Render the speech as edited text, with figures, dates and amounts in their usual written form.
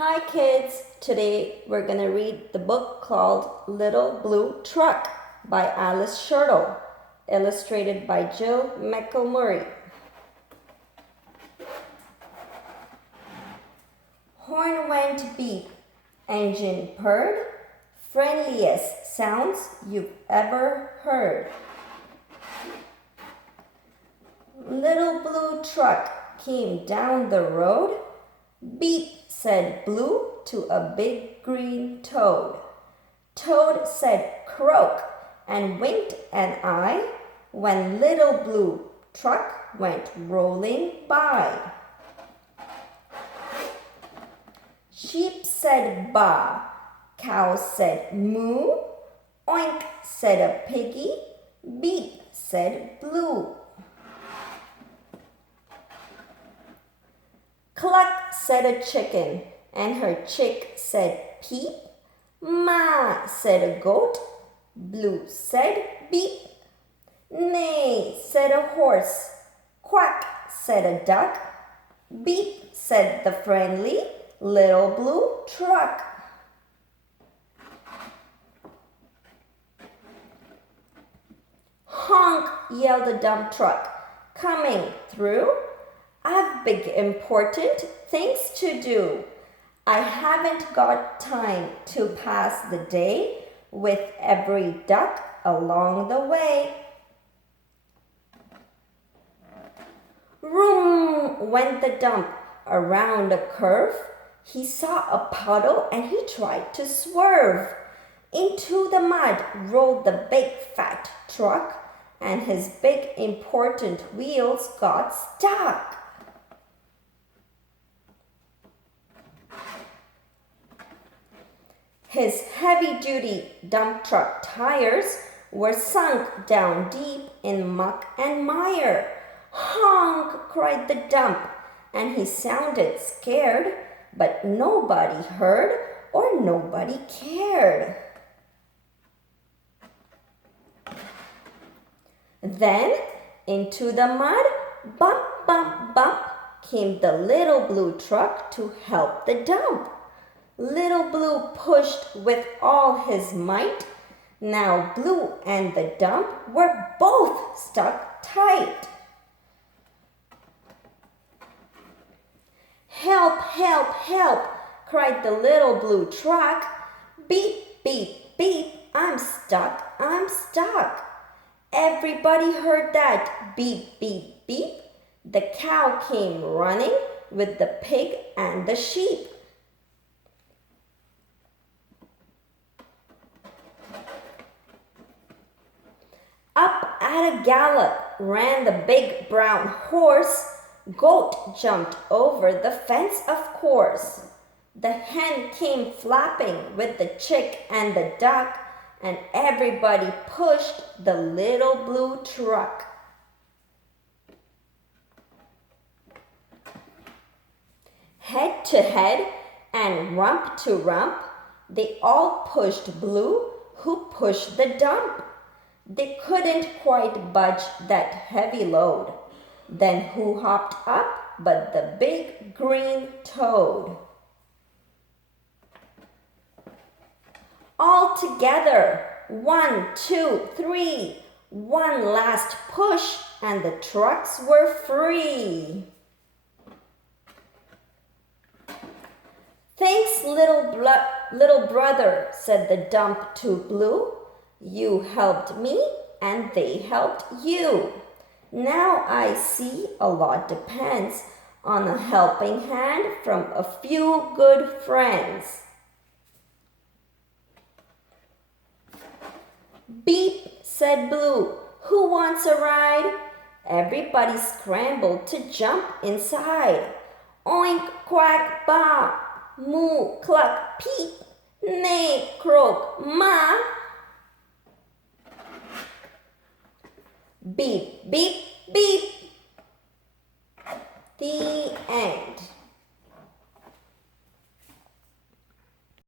Hi kids! Today we're going to read the book called Little Blue Truck by Schertle, illustrated by Jill McElmurry. Horn went beep, engine purred, friendliest sounds you've ever heard. Little blue truck came down the road. Beep, said Blue to a big green toad. Toad said croak and winked an eye when Little Blue Truck went rolling by. Sheep said baa, cow said moo, oink said a piggy, beep said Blue. Cluck said a chicken, and her chick said peep. Ma said a goat, Blue said beep. Neigh said a horse, quack said a duck, beep said the friendly Little Blue Truck. Honk, yelled the dump truck, coming through. I've big important things to do. I haven't got time to pass the day with every duck along the way. Vroom went the dump around a curve. He saw a puddle and he tried to swerve. Into the mud rolled the big fat truck, and his big important wheels got stuck. His heavy-duty dump truck tires were sunk down deep in muck and mire. Honk, cried the dump, and he sounded scared, but nobody heard or nobody cared. Then, into the mud, bump, bump, bump, came the Little Blue Truck to help the dump. Little Blue pushed with all his might. Now Blue and the dump were both stuck tight. Help, help, help, cried the Little Blue Truck. Beep, beep, beep, I'm stuck, I'm stuck. Everybody heard that beep, beep, beep. The cow came running with the pig and the sheep. Up at a gallop ran the big brown horse. Goat jumped over the fence, of course. The hen came flapping with the chick and the duck, and everybody pushed the Little Blue Truck. Head to head and rump to rump, they all pushed Blue, who pushed the dump. They couldn't quite budge that heavy load. Then who hopped up but the big green toad? All together, 1, 2, 3, one last push, and the trucks were free. Thanks, little brother, said the dump to Blue. You helped me and they helped you. Now I see a lot depends on a helping hand from a few good friends. Beep, said Blue. Who wants a ride? Everybody scrambled to jump inside. Oink, quack, baa, moo, cluck, peep, neigh, croak, ma. Beep, beep,